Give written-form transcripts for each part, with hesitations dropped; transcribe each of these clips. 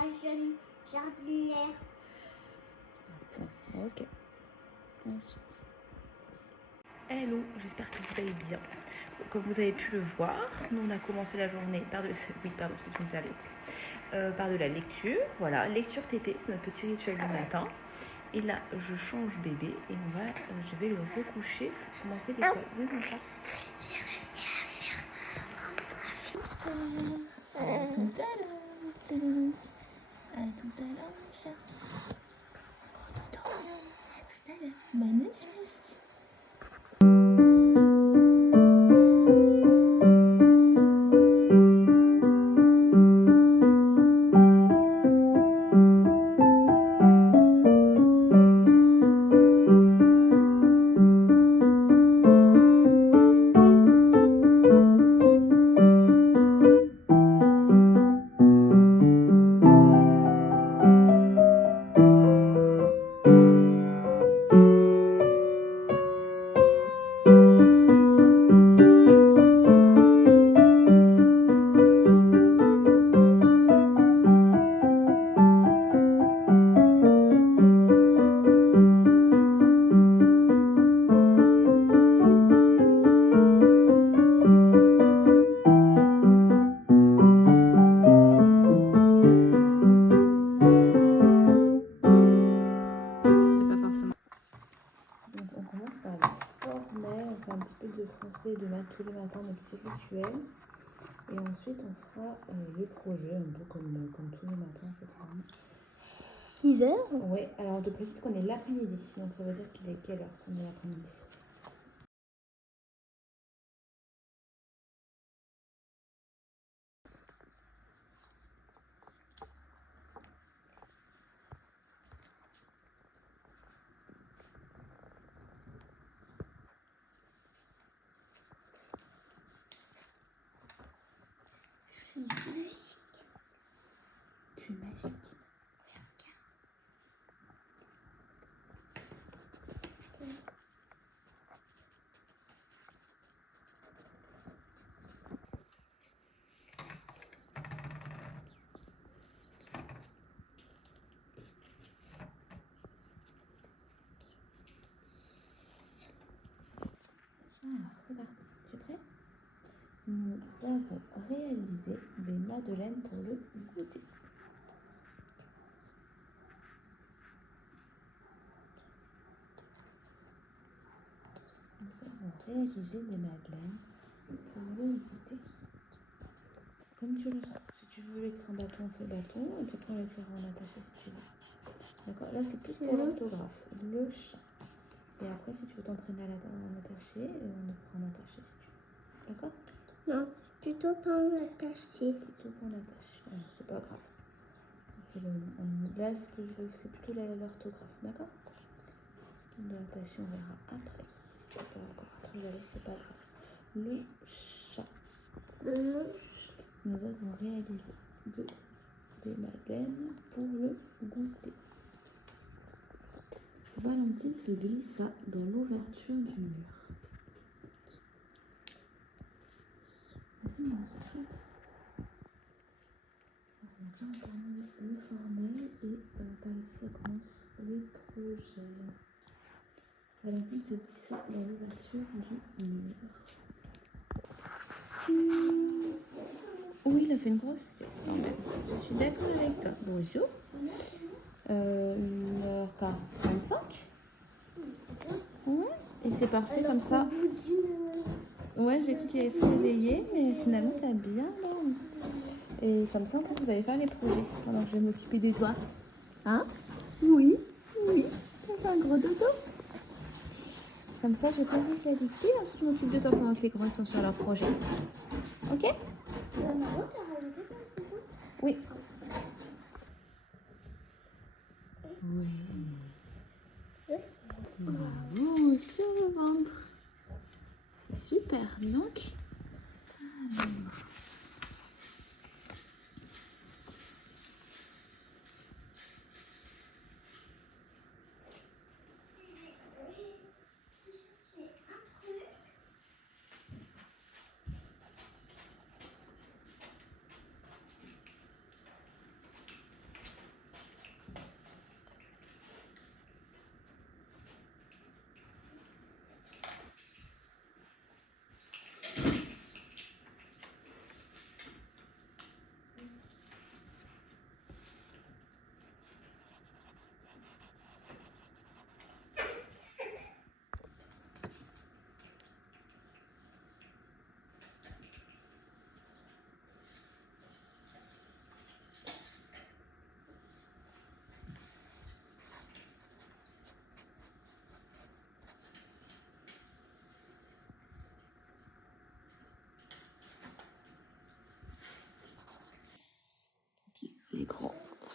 la jeune jardinière. Ok. Ensuite. Hello, j'espère que vous allez bien. Comme vous avez pu le voir, nous on a commencé la journée par de... Oui, pardon, c'est une serviette. Par de la lecture. Voilà, lecture tété, c'est notre petit rituel du matin. Et là, je change bébé et je vais le recoucher pour commencer l'école. Oui, mon frère. J'ai réussi à faire un graphique. À tout à l'heure, Tchoulou. À tout à l'heure, mon chat. Gros dodo. À tout à l'heure. Bonne nuit. De mettre tous les matins nos petits rituels et ensuite on fera le projet un peu comme tous les matins en fait. 6 heures. Oui, alors je précise qu'on est l'après-midi, donc ça veut dire qu'il est quelle heure si on est l'après-midi? Tu magique. Alors c'est parti, tu es prêt? Nous avons réalisé des madeleines pour le goûter. Nous avons réalisé des madeleines pour le goûter. Comme tu le sens. Si tu veux l'écrire en bâton, on fait bâton. Et puis après on l'écrira en attaché si tu veux. D'accord? Là c'est plus pour l'orthographe. Le chat. Et après si tu veux t'entraîner en attaché, on le fera en attaché si tu veux. D'accord? Non, plutôt pas en attaché. Plutôt qu'on attache. C'est pas grave. Là, ce que je veux, c'est plutôt l'orthographe, d'accord? L'attaché, on verra après. C'est pas encore après, c'est pas grave. Le chat. Nous avons réalisé des madeleines pour le goûter. Valentine se glissa dans l'ouverture du mur. Vas-y, mais c'est chouette. Donc là, on termine le formel et par ici, ça commence les projets. Valentine se glissa dans l'ouverture du mur. Oui, il a fait une grosse sieste quand même. Je suis d'accord avec toi. Bonjour. 1h45. Ouais, et c'est parfait comme ça. Ouais, j'ai cru qu'il allait se réveiller, mais finalement, t'as bien dormi. Et comme ça, en plus, vous allez faire les projets pendant que je vais m'occuper des doigts. Hein? Oui, oui. T'as fait un gros dodo. Comme ça, je corrige la dictée, ensuite je m'occupe de toi pendant que les grands sont sur leur projet. Ok? Oui. Oui. Bravo, sur le ventre. C'est super, donc. Alors.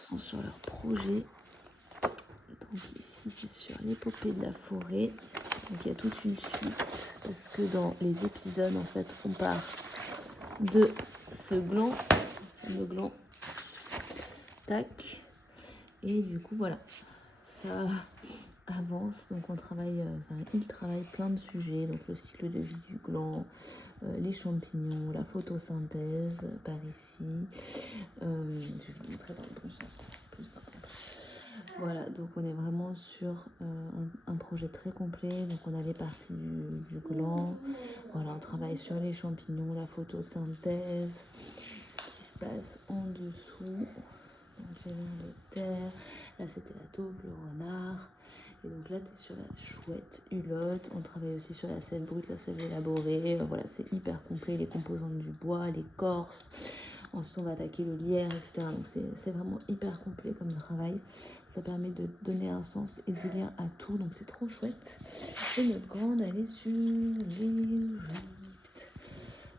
sont sur leur projet. Donc ici c'est sur l'épopée de la forêt. Donc il y a toute une suite parce que dans les épisodes en fait on part de ce gland, le gland, tac, et du coup voilà, ça avance. Donc on travaille, il travaille plein de sujets, donc le cycle de vie du gland, les champignons, la photosynthèse par ici. Je vais vous montrer dans le bon sens, c'est plus simple. Voilà, donc on est vraiment sur un projet très complet. Donc on a les parties du gland. Voilà, on travaille sur les champignons, la photosynthèse, ce qui se passe en dessous. Donc les vers de terre. Là c'était la taupe, le renard. Et donc là tu es sur la chouette, hulotte. On travaille aussi sur la sève brute, la sève élaborée. Voilà, c'est hyper complet. Les composantes du bois, l'écorce. Ensuite on va attaquer le lierre, etc. Donc c'est vraiment hyper complet comme travail. Ça permet de donner un sens et du lien à tout, donc c'est trop chouette. Et notre grande, elle est sur l'Égypte.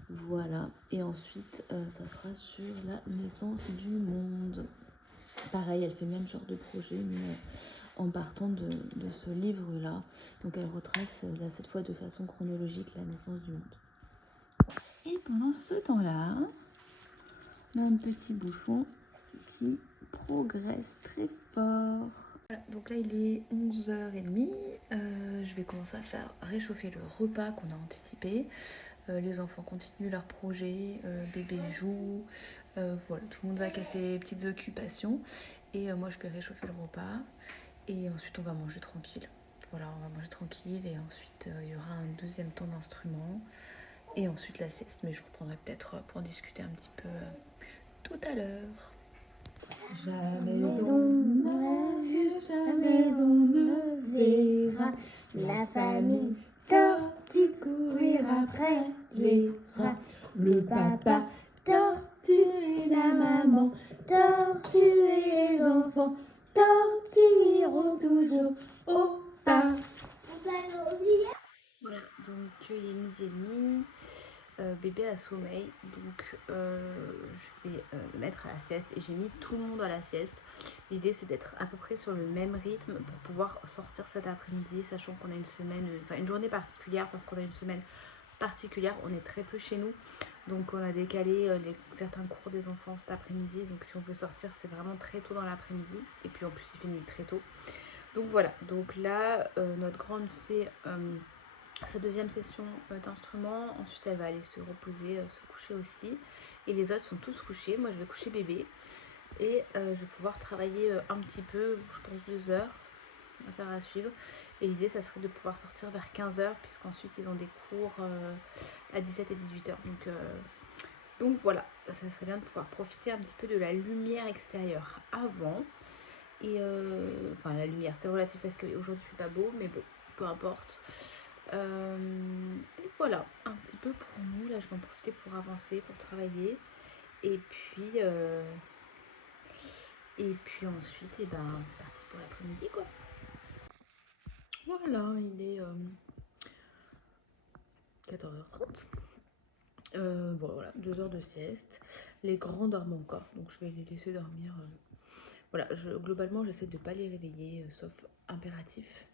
Voilà. Et ensuite, ça sera sur la naissance du monde. Pareil, elle fait le même genre de projet, mais en partant de ce livre-là. Donc elle retrace, là, cette fois de façon chronologique, la naissance du monde. Et pendant ce temps-là, on a un petit bouchon qui progresse très fort. Voilà, donc là il est 11h30, je vais commencer à faire réchauffer le repas qu'on a anticipé. Les enfants continuent leur projet, bébé joue, voilà, tout le monde va casser ses petites occupations. Et moi je vais réchauffer le repas et ensuite on va manger tranquille. Voilà, on va manger tranquille et ensuite il y aura un deuxième temps d'instrument et ensuite la sieste. Mais je vous prendrai peut-être pour en discuter un petit peu tout à l'heure. Jamais on n'a vu, jamais on ne verra la famille tortue courir après les rats. Le papa tortue et la maman tortue et les enfants tortues iront toujours au pas. Voilà, donc il est 12h30. Bébé a sommeil, donc je vais le mettre à la sieste et j'ai mis tout le monde à la sieste. L'idée c'est d'être à peu près sur le même rythme pour pouvoir sortir cet après-midi, sachant qu'on a une semaine, une journée particulière parce qu'on a une semaine particulière, on est très peu chez nous, donc on a décalé certains cours des enfants cet après-midi, donc si on peut sortir c'est vraiment très tôt dans l'après-midi et puis en plus il fait nuit très tôt. Donc voilà, donc là notre grande fait sa deuxième session d'instrument, ensuite elle va aller se reposer, se coucher aussi, et les autres sont tous couchés. Moi je vais coucher bébé et je vais pouvoir travailler un petit peu, je pense 2 heures, affaire à suivre, et l'idée ça serait de pouvoir sortir vers 15h puisqu'ensuite ils ont des cours à 17 et 18h, donc voilà, ça serait bien de pouvoir profiter un petit peu de la lumière extérieure avant. Et enfin la lumière c'est relatif parce qu'aujourd'hui il fait pas beau, mais bon, peu importe. Et voilà, un petit peu pour nous. Là je vais en profiter pour avancer, pour travailler. Et puis ensuite, c'est parti pour l'après-midi quoi. Voilà, il est 14h30. Bon, voilà, 2 heures de sieste. Les grands dorment encore, donc je vais les laisser dormir. Voilà, globalement j'essaie de ne pas les réveiller, sauf impératif.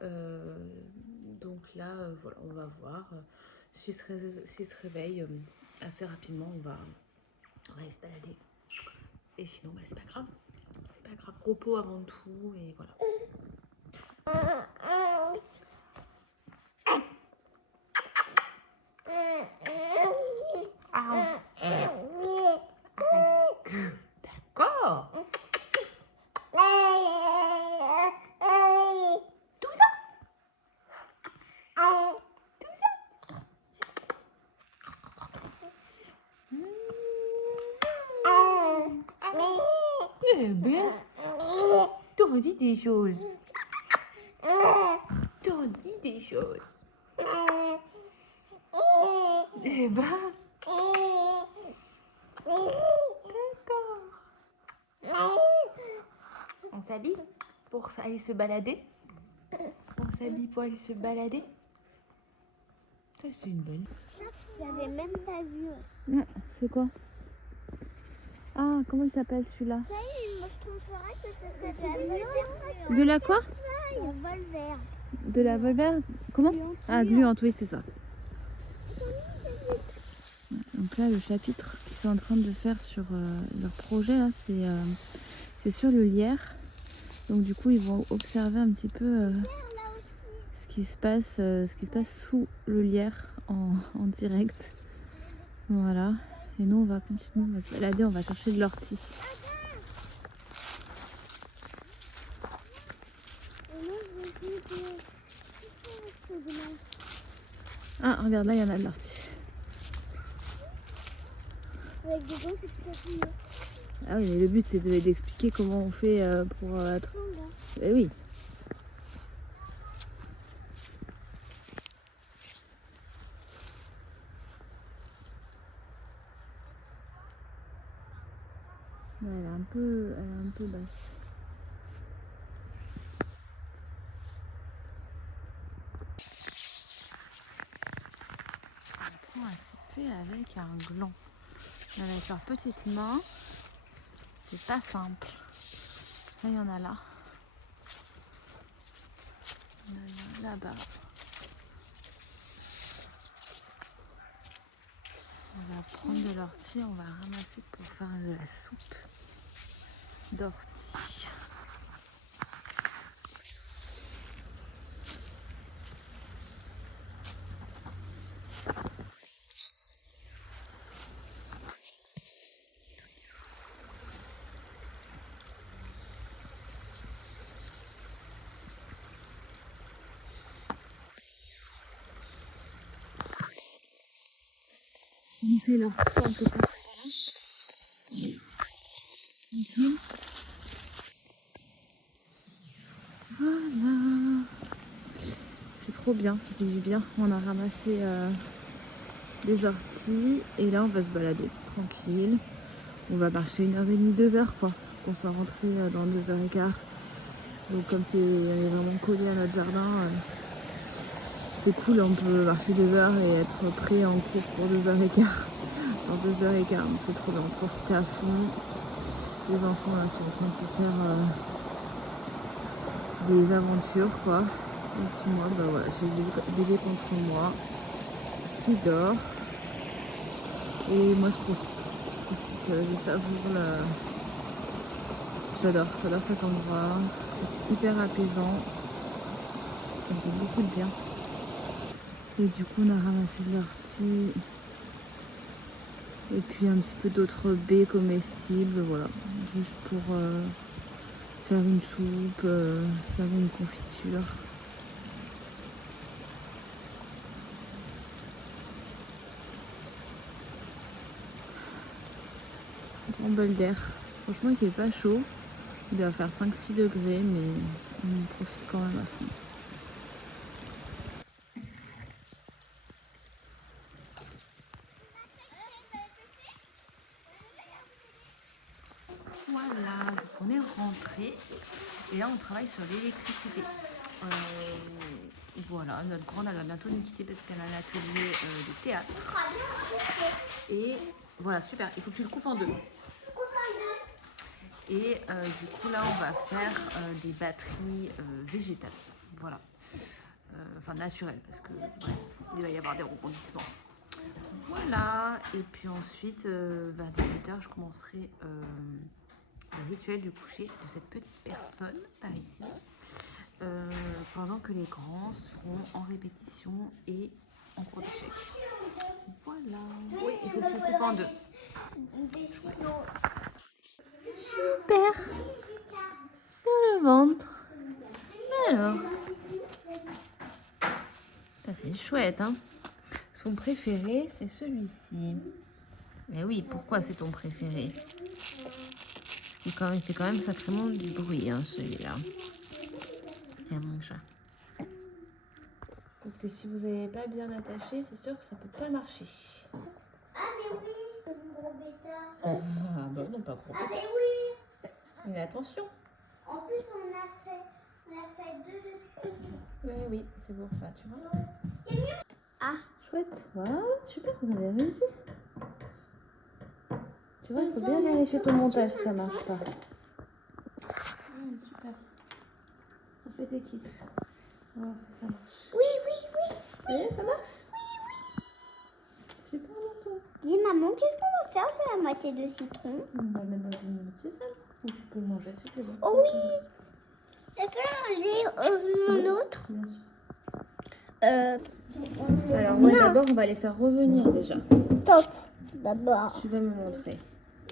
Donc là, voilà, on va voir. S'ils se réveillent assez rapidement, on va aller se balader. Et sinon, c'est pas grave. C'est pas grave. Repos avant tout, et voilà. Ah. D'accord. Eh bien, t'aurais dit des choses. T'aurais dit des choses. Eh ben, d'accord. On s'habille pour aller se balader. On s'habille pour aller se balader. Ça, c'est une bonne. J'avais même pas vu. C'est quoi? Ah, comment il s'appelle celui-là? Ça y est, il mange ferais que ce serait de la Volvert. De la quoi? La Volvert. De la Volvert? Comment? Ah, gluante, oui, c'est ça. Donc là, le chapitre qu'ils sont en train de faire sur leur projet, là, c'est sur le lierre. Donc du coup, ils vont observer un petit peu ce qui se passe sous le lierre en direct. Voilà. Et nous, on va continuer, on va se balader, on va chercher de l'ortie. Ah, regarde, là, il y en a de l'ortie. Avec des gros, c'est peut-être mieux. Ah oui, mais le but, c'est d'expliquer comment on fait pour être... Eh oui. Ouais, elle est un peu basse. On va siffler avec un gland. Avec leurs petites mains, c'est pas simple. Là, il y en a là. Il y en a là-bas. On va prendre de l'ortie, on va ramasser pour faire de la soupe d'ortie. On fait l'ortie un peu partout. Voilà. C'est trop bien, ça fait du bien. On a ramassé des orties et là on va se balader tranquille. On va marcher 1h30, 2h quoi. On soit rentré dans 2h15. Donc comme on est vraiment collé à notre jardin, c'est cool, on peut marcher 2h et être prêt en cours pour 2h15. Dans 2h15, donc c'est trop bien, on profite à fond. Les enfants là sont en train de se faire des aventures quoi. Et puis moi, bah voilà, j'ai le bébé contre moi qui dort. Et moi je profite, je savoure J'adore cet endroit, c'est hyper apaisant, ça me fait beaucoup de bien. Et du coup on a ramassé de l'ortie et puis un petit peu d'autres baies comestibles, voilà, juste pour faire une soupe, faire une confiture. Un bol d'air, franchement il fait pas chaud, il doit faire 5-6 degrés mais on profite quand même à fond. Voilà, donc on est rentré et là on travaille sur l'électricité. Voilà, notre grande elle va bientôt nous quitter parce qu'elle a un atelier de théâtre. Et voilà, super, il faut que tu le coupes en deux. Et du coup là on va faire des batteries végétales, voilà, enfin naturelles parce que bref, il va y avoir des rebondissements. Voilà, et puis ensuite vers 18h je commencerai le rituel du coucher de cette petite personne par ici, pendant que les grands seront en répétition et en cours d'échec. Voilà. Oui, il faut que tu le coupes en deux. Super. Sur le ventre. Alors. Ça c'est chouette, hein. Son préféré, c'est celui-ci. Mais oui, pourquoi c'est ton préféré? Il fait quand même sacrément du bruit, hein, celui-là. Tiens, mon chat. Parce que si vous n'avez pas bien attaché, c'est sûr que ça peut pas marcher. Ah, mais oui, gros bêta. Ah, bah non, pas gros. Ah, mais oui. Mais attention. En plus, on a fait deux depuis. Oui, c'est pour ça, tu vois. Ah, chouette. Voilà, super, vous avez réussi. Tu vois, il faut bien vérifier ton montage si ça marche pas. Faites équipe. On va voir si ça marche. Oui, oui, oui. Ça y est, ça marche? Super longtemps. Dis maman, qu'est-ce qu'on va faire de la moitié de citron? On va le mettre dans une autre ficelle. Ou tu peux le manger si tu veux. Oh oui. Je peux manger mon autre? Bien sûr. Euh, Alors, ouais, non. d'abord, on va les faire revenir déjà. Top. D'abord. Tu vas me montrer.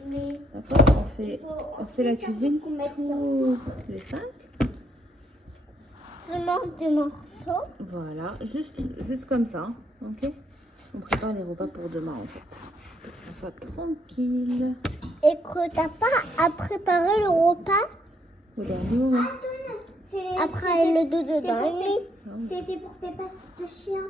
Mais D'accord? On fait la cuisine qu'on mette tous les 5. seulement des morceaux. Voilà, juste comme ça, ok? On prépare les repas pour demain en fait. Pour qu'on soit tranquille. Et que t'as pas à préparer le repas Au dernier moment. après le dodo dans la nuit. Ah oui. C'était pour tes pattes de chien.